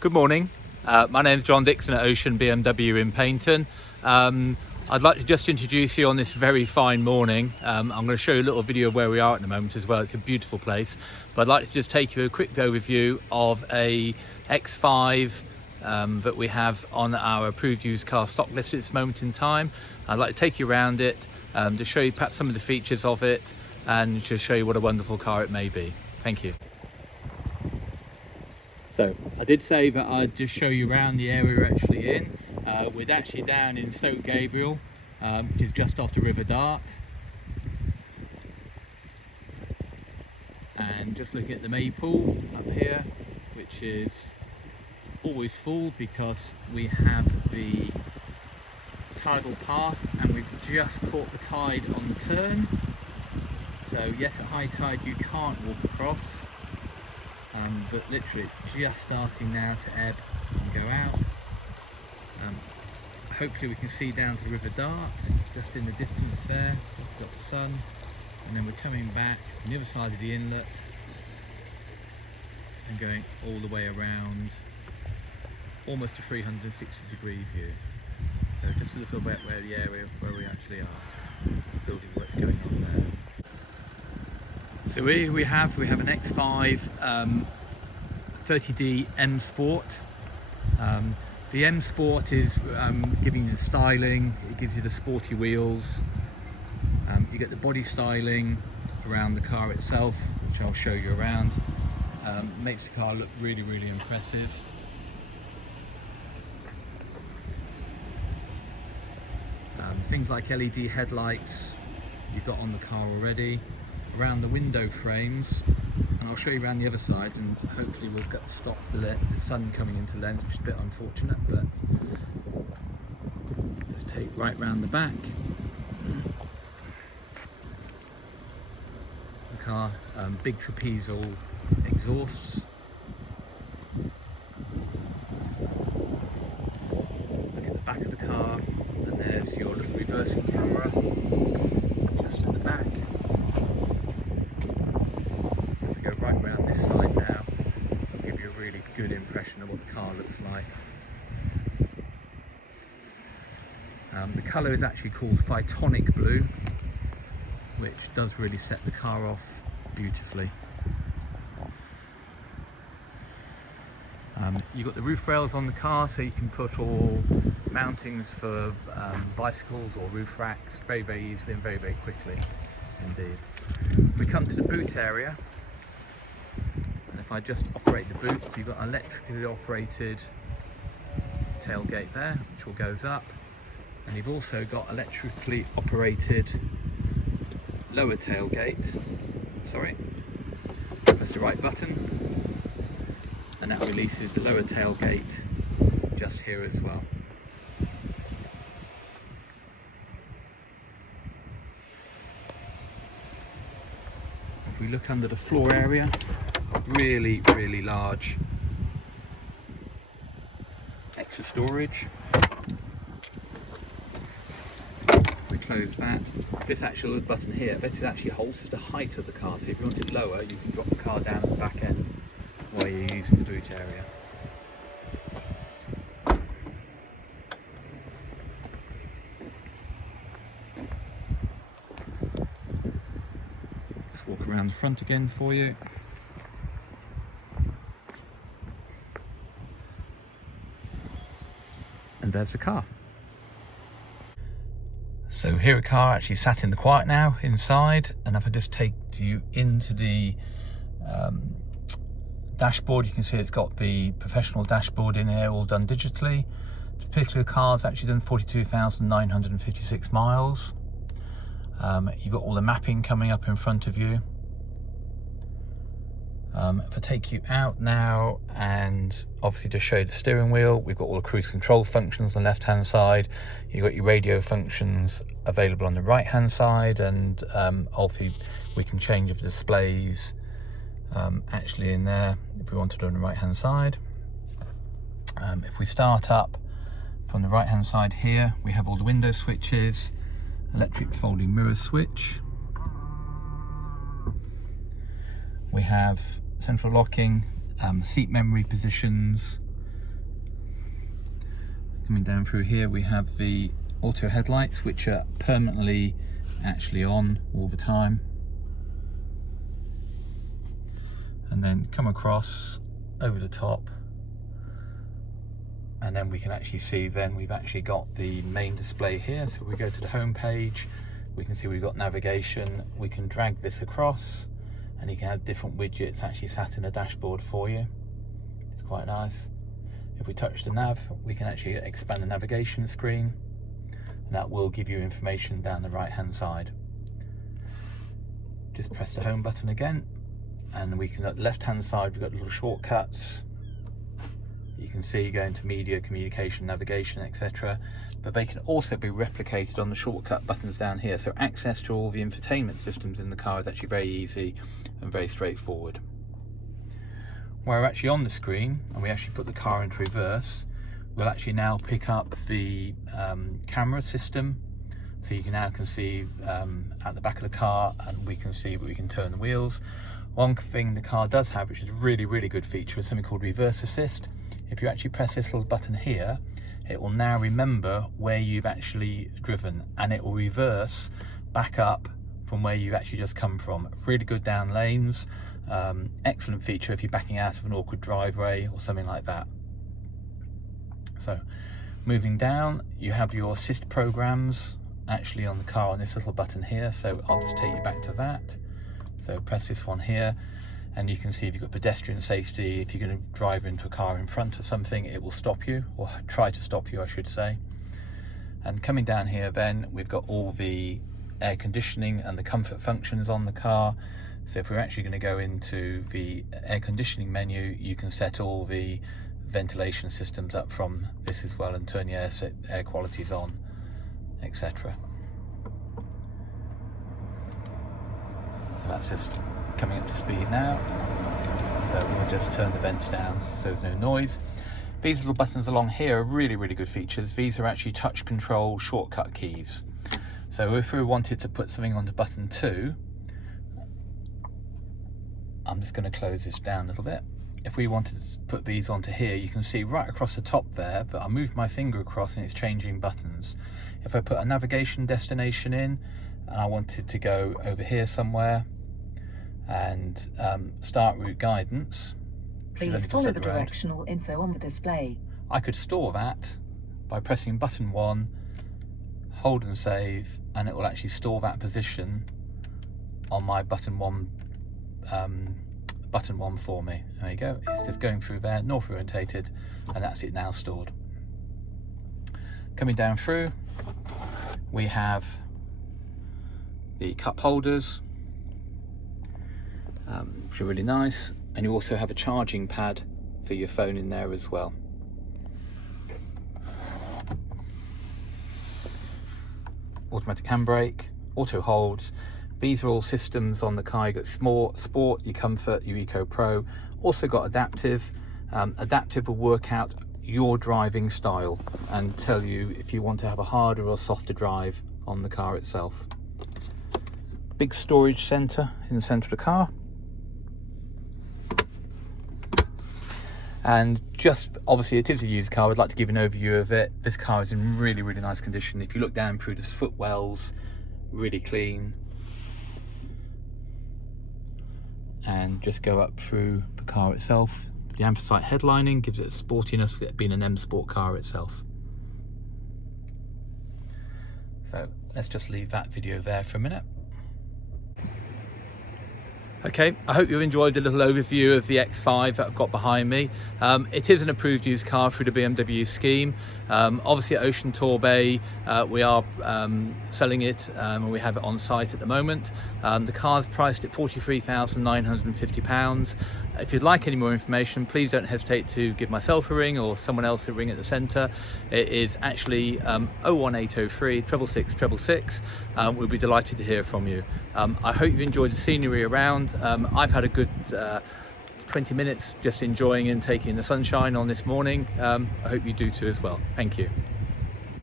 Good morning. My name is John Dixon at Ocean BMW in Paynton. I'd like to just introduce you on this very fine morning. I'm going to show you a little video of where we are at the moment as well. It's a beautiful place, but I'd like to just take you a quick overview of a X5 that we have on our approved used car stock list at this moment in time. I'd like to take you around it to show you perhaps some of the features of it and to show you what a wonderful car it may be. Thank you. So I did say that I'd just show you around the area we're actually in. We're actually down in Stoke Gabriel, which is just off the River Dart. And just looking at the Maypool up here, which is always full because we have the tidal path and we've just caught the tide on the turn. So yes, at high tide you can't walk across. But literally it's just starting now to ebb and go out. Hopefully we can see down to the River Dart, just in the distance there. We've got the sun, and then we're coming back on the other side of the inlet and going all the way around, almost a 360 degree view. So just a little bit where the area where we actually are, some building works going on there. So here we have an X5 30D M Sport. The M Sport is giving you the styling, it gives you the sporty wheels, you get the body styling around the car itself, which I'll show you around. Makes the car look really, really impressive. Things like LED headlights you've got on the car already. Around the window frames, and I'll show you around the other side, and hopefully we'll stop the sun coming into lens, which is a bit unfortunate, but let's take right round the back. The car, big trapezoidal exhausts. Look at the back of the car, and there's your little reversing camera just at the back. Right around this side now, I'll give you a really good impression of what the car looks like. The colour is actually called Phytonic Blue, which does really set the car off beautifully. You've got the roof rails on the car, so you can put all mountings for bicycles or roof racks very, very easily and very, very quickly indeed. We come to the boot area. If I just operate the boot, you've got an electrically operated tailgate there, which all goes up, and you've also got electrically operated lower tailgate. Sorry, press the right button, and that releases the lower tailgate just here as well. If we look under the floor area, really, really large extra storage. We close that. This actual button here, this actually holds the height of the car, so if you want it lower, you can drop the car down at the back end while you're using the boot area. Let's walk around the front again for you. And there's the car. So here a car actually sat in the quiet now inside, and if I just take you into the dashboard, you can see it's got the professional dashboard in here, all done digitally. This particular car's actually done 42,956 miles. You've got all the mapping coming up in front of you. If I take you out now, and obviously to show you the steering wheel, we've got all the cruise control functions on the left hand side. You've got your radio functions available on the right hand side, and obviously we can change the displays actually in there if we wanted on the right hand side. If we start up from the right hand side here, we have all the window switches, electric folding mirror switch. We have central locking, seat memory positions, Coming down through here we have the auto headlights, which are permanently actually on all the time. And then come across over the top, and then we can actually see then we've actually got the main display here. So we go to the home page, we can see we've got navigation. We can drag this across and you can have different widgets actually sat in a dashboard for you. It's quite nice. If we touch the nav, we can actually expand the navigation screen, and that will give you information down the right hand side. Just press the home button again, and we can, at the left hand side, we've got little shortcuts. You can see going to media, communication, navigation, etc. But they can also be replicated on the shortcut buttons down here. So access to all the infotainment systems in the car is actually very easy and very straightforward. We're actually on the screen and we actually put the car into reverse. We'll actually now pick up the camera system. So you can now see at the back of the car, and we can see that we can turn the wheels. One thing the car does have, which is a really good feature, is something called reverse assist. If you actually press this little button here, it will now remember where you've actually driven, and it will reverse back up from where you've actually just come from. Really good down lanes. Excellent feature if you're backing out of an awkward driveway or something like that. So moving down, you have your assist programs actually on the car on this little button here. So I'll just take you back to that. So press this one here, and you can see if you've got pedestrian safety. If you're going to drive into a car in front of something, it will stop you, or try to stop you I should say. And coming down here then, we've got all the air conditioning and the comfort functions on the car. So if we're actually going to go into the air conditioning menu, you can set all the ventilation systems up from this as well, and turn your air qualities on, etc. So that's just coming up to speed now. So we'll just turn the vents down so there's no noise. These little buttons along here are really good features. These are actually touch control shortcut keys. So if we wanted to put something onto button 2, I'm just going to close this down a little bit. If we wanted to put these onto here, you can see right across the top there that I moved my finger across and it's changing buttons. If I put a navigation destination in and I wanted to go over here somewhere and start route guidance, please follow the directional info on the display. I could store that by pressing button 1, hold and save, and it will actually store that position on my button 1 for me. There you go, it's just going through there, north orientated, and that's it now stored. Coming down through, we have the cup holders, which are really nice, and you also have a charging pad for your phone in there as well. Automatic handbrake, auto holds. These are all systems on the car. You've got Sport, your Comfort, your Eco Pro. Also got Adaptive. Adaptive will work out your driving style and tell you if you want to have a harder or softer drive on the car itself. Big storage centre in the centre of the car. And just obviously it is a used car. I'd like to give an overview of it. This car is in really nice condition. If you look down through the footwells, really clean. And just go up through the car itself. The anthracite headlining gives it a sportiness for it being an M Sport car itself. So let's just leave that video there for a minute. Okay, I hope you enjoyed the little overview of the X5 that I've got behind me. It is an approved used car through the BMW scheme. Obviously at Ocean Torbay, we are selling it and we have it on site at the moment. The car's priced at £43,950. If you'd like any more information, please don't hesitate to give myself a ring or someone else a ring at the centre. It is actually 01803 666 666. We'll be delighted to hear from you. I hope you've enjoyed the scenery around. I've had a good 20 minutes just enjoying and taking the sunshine on this morning. I hope you do too as well. Thank you.